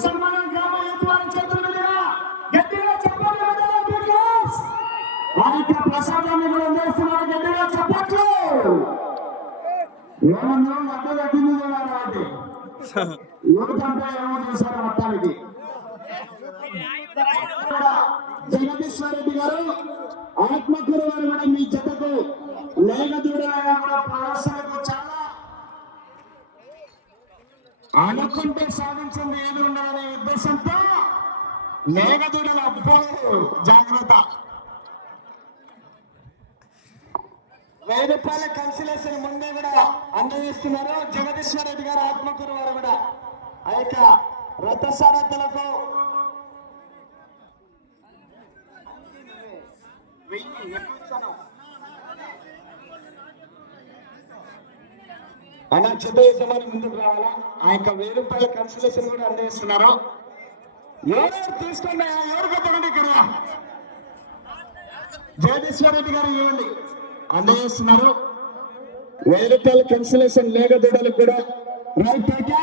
సన్మానం గ్రామ యూత్ చేతుల గట్టిగా చెప్పండి వారికి ప్రసాదాన్ని కూడా అందిస్తున్నారు గట్టిగా చెప్పట్లు ఏమన్నా మధ్య గట్టింది కాబట్టి యువత ఏమో చూశారు మొత్తానికి? జగదీశ్వర రెడ్డి గారు ఆత్మకూరు వారు కూడా మీ జతకు లేఖదూడలాగా కూడా ప్రదర్శనకు చాలా అనుకుంటే సాధించింది ఏది ఉండదనే ఉద్దేశంతో మేఘదూడలు అప్పుకోలేదు జాగ్రత్త. వెయ్యి రూపాయల కన్సిలేషన్ ముందే కూడా అందజేస్తున్నారు. జగదీశ్వర రెడ్డి గారు ఆత్మకూరు వారు కూడా. ఆ యొక్క రథసారథులకు అలా చిన్న యజమాని ముందుకు రావాలా? ఆ యొక్క వెయ్యి రూపాయల కన్సిలేషన్ కూడా అందజేస్తున్నారు ఎవరు తీసుకోండి ఎవరు కొట్టండి ఇక్కడ? జగదీశ్వర రెడ్డి గారు ఇవ్వండి. అందజేస్తున్నారు వెయ్యి రూపాయల కన్సిలేషన్ లేక దూడలు కూడా రైట్ ఓకే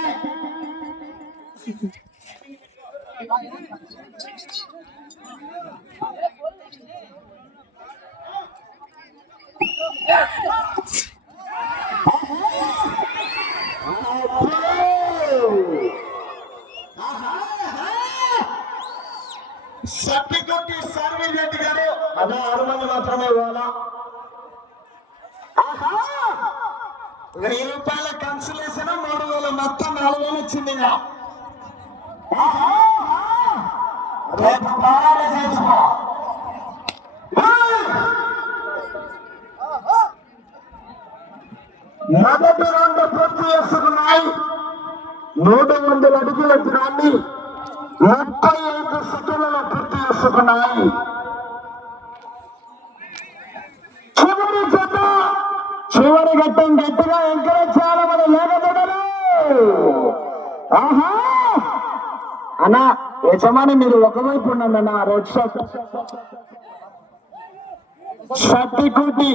సర్టికొట్టి సర్వీస్ రెడ్డి గారు అదే ఆరు మంది మాత్రమే ఇవ్వాలా! వెయ్యి రూపాయల కన్సలేషన్ మూడు వేల మొత్తం నాలుగు వేలు వచ్చింది! రేపు బాగా చేసుకో! మొదటి రెండు పూర్తి చేసుకున్నాయి మూడు వందల అడుగుల దూరాన్ని ముప్పై ఐదు సెకండ్లలో పూర్తి చేసుకున్నాయి చివరి జత చివరి ఘట్టం గట్టిగా ఎంకరేజ్ చేయాలి మన లేకపోతే ఆహా! అన్నా యజమాని మీరు ఒకవైపు ఉండండి అన్న రెడ్ షర్ట్ సత్తికుటి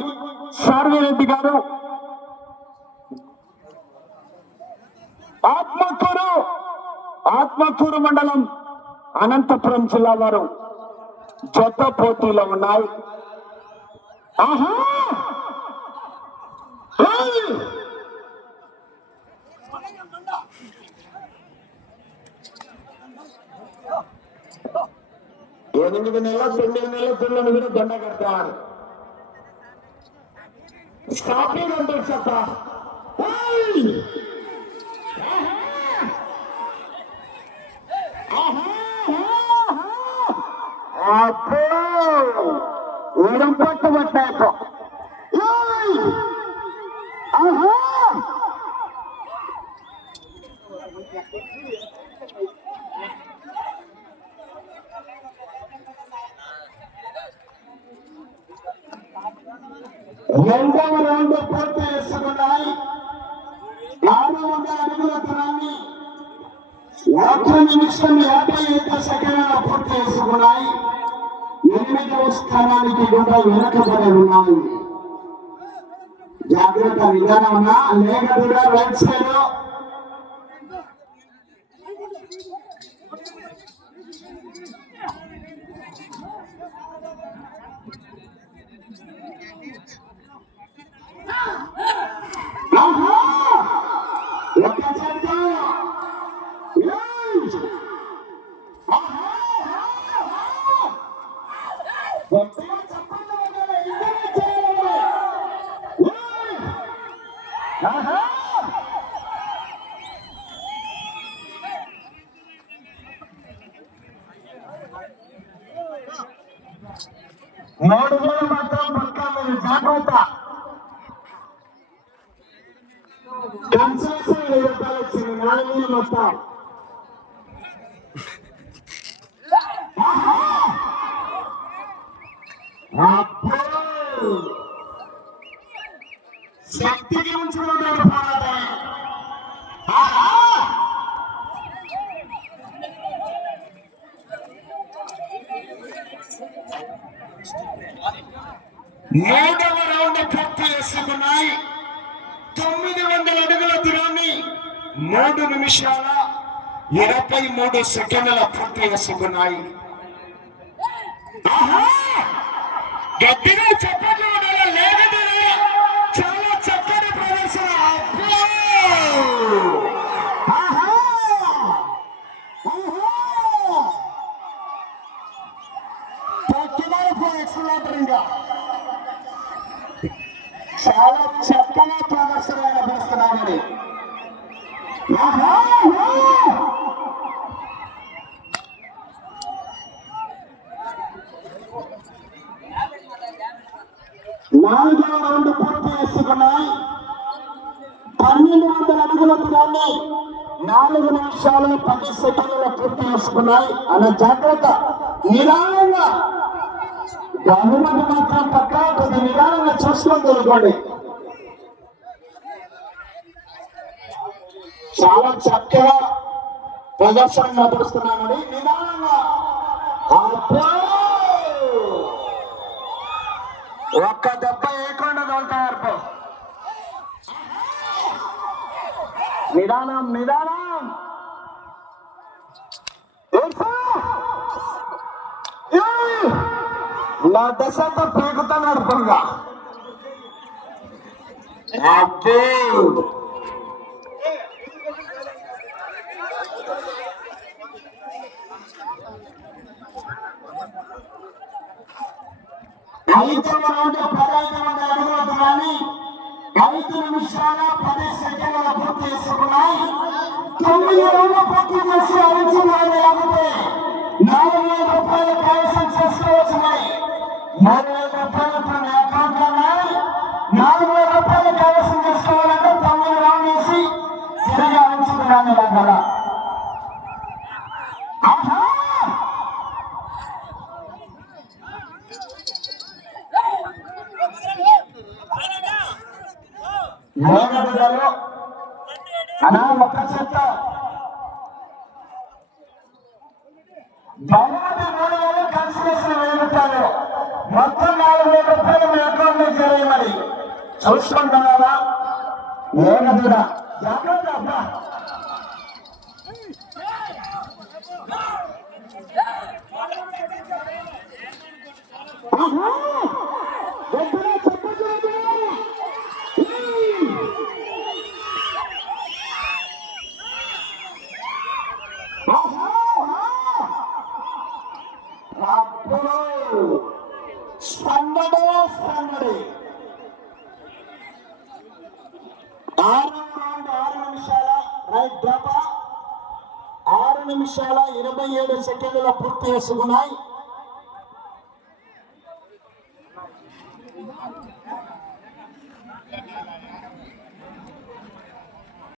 సార్విరెడ్డి గారు. ఆత్మకూరు ఆత్మకూరు మండలం అనంతపురం జిల్లా వారు. జత పోటీలో ఉన్నాయి ఆహా! ఎనిమిది నెలల తొమ్మిది నెలల పిల్లలు కూడా దండ కడతారు. స్టాపింగ్ అంటే చెప్ప ఏయ్! అబ్బో ఎడం పట్టు పట్టాక రెండవ రౌండ్ పూర్తి చేసుకున్నాయి ఆరు వందల అడుగుల దూరాన్ని ఒక్క నిమిషం యాభై ఐదు సెకండ్ల పూర్తి చేసుకున్నాయి ఎనిమిదవ స్థానానికి కూడా వెనకబడి ఉన్నాయి. జాగ్రత్త విధానం లేక కూడా రైట్ సైడ్ ఆహా! ఒక చెత్త ఏయ్! ఆహా! గట్టిగా చెప్పండి వదిలే, ఇద్దరే చేయాలి. ఏయ్! ఆహా! మూడు వేలు మాత్రం పక్కా మీరు జాగ్రత్త. కన్సల్టేషన్ రూపాయలు వచ్చింది నాలుగు వేలు మొత్తం. శక్తికి ఉంచుకున్నాడు పోరాటం ఆహా! మూడవ రౌండ్ పూర్తి చేసుకున్నాయి. తొమ్మిది వందల అడుగుల దూరాన్ని మూడు నిమిషాల ఇరవై మూడు సెకండ్ల పూర్తి చేసుకున్నాయి. గట్టిగా చెప్పండి కొట్టాలి, లేకపోతే లేదు. చాలా చక్కటి ప్రదర్శన అబ్బో! ఆహా! ఆహా! తొక్కినారు ఎక్సలేటర్ ఇంకా చాలా చక్కగా ప్రదర్శన కనబరుస్తున్నామని నాలుగో రెండు రౌండ్ పూర్తి చేసుకున్నాయి. పన్నెండు వందల అడుగుల దూరాన్ని నాలుగు నిమిషాలు పది సెకండ్లు పూర్తి చేసుకున్నాయి. అన్న జాగ్రత్త. నిదానంగా బహుమతి మాత్రం పక్క కొద్ది నిదానంగా చూసుకొని తెలుసుకోండి చాలా చక్కగా ప్రదర్శన నడుస్తున్నామని నిదానంగా. ఒక్క దెబ్బ వేయకుండా తోలుతారు నిదానం నిదానం. Yeah! ఏయ్! నా దశంతా పేగుతున్నాడు పొంగా అబ్బో ఐదవ రౌండ్ పదహైదు వందల అడుగుల దూరాన్ని ఐదు నిమిషాల పది సెకండ్ల పూర్తి చేసుకున్నాయి తొమ్మిది రౌండ్లు పూర్తి చేసి ఐదు లేకపోతే నాలుగు మూడు వేల రూపాయలు తన అకౌంట్లో ఉన్నాయి నాలుగు వేల రూపాయలు. కైవసం చేసుకోవాలంటే తొమ్మిది రౌండ్ వేసి తిరిగి ఉంచుకున్నాను ఇలాగల ఆహా మోగబిడ్డలు అనా ఒక్క చెత్త బహుమతి మూడు వేలు మొత్తం నాలుగు వేల రూపాయలు మీ అకౌంట్లో చేరేయమని చూసుకుంటున్నారా మోగబిడ్డ జాగ్రత్త అబ్బా. ఆహా! గట్టిగా చెప్పండి స్పందన స్పందన ఆరు రౌండ్ ఆరు నిమిషాల రైట్ డ్రాప్ ఆరు నిమిషాల ఇరవై ఏడు సెకండ్ల పూర్తి చేసుకున్నాయి.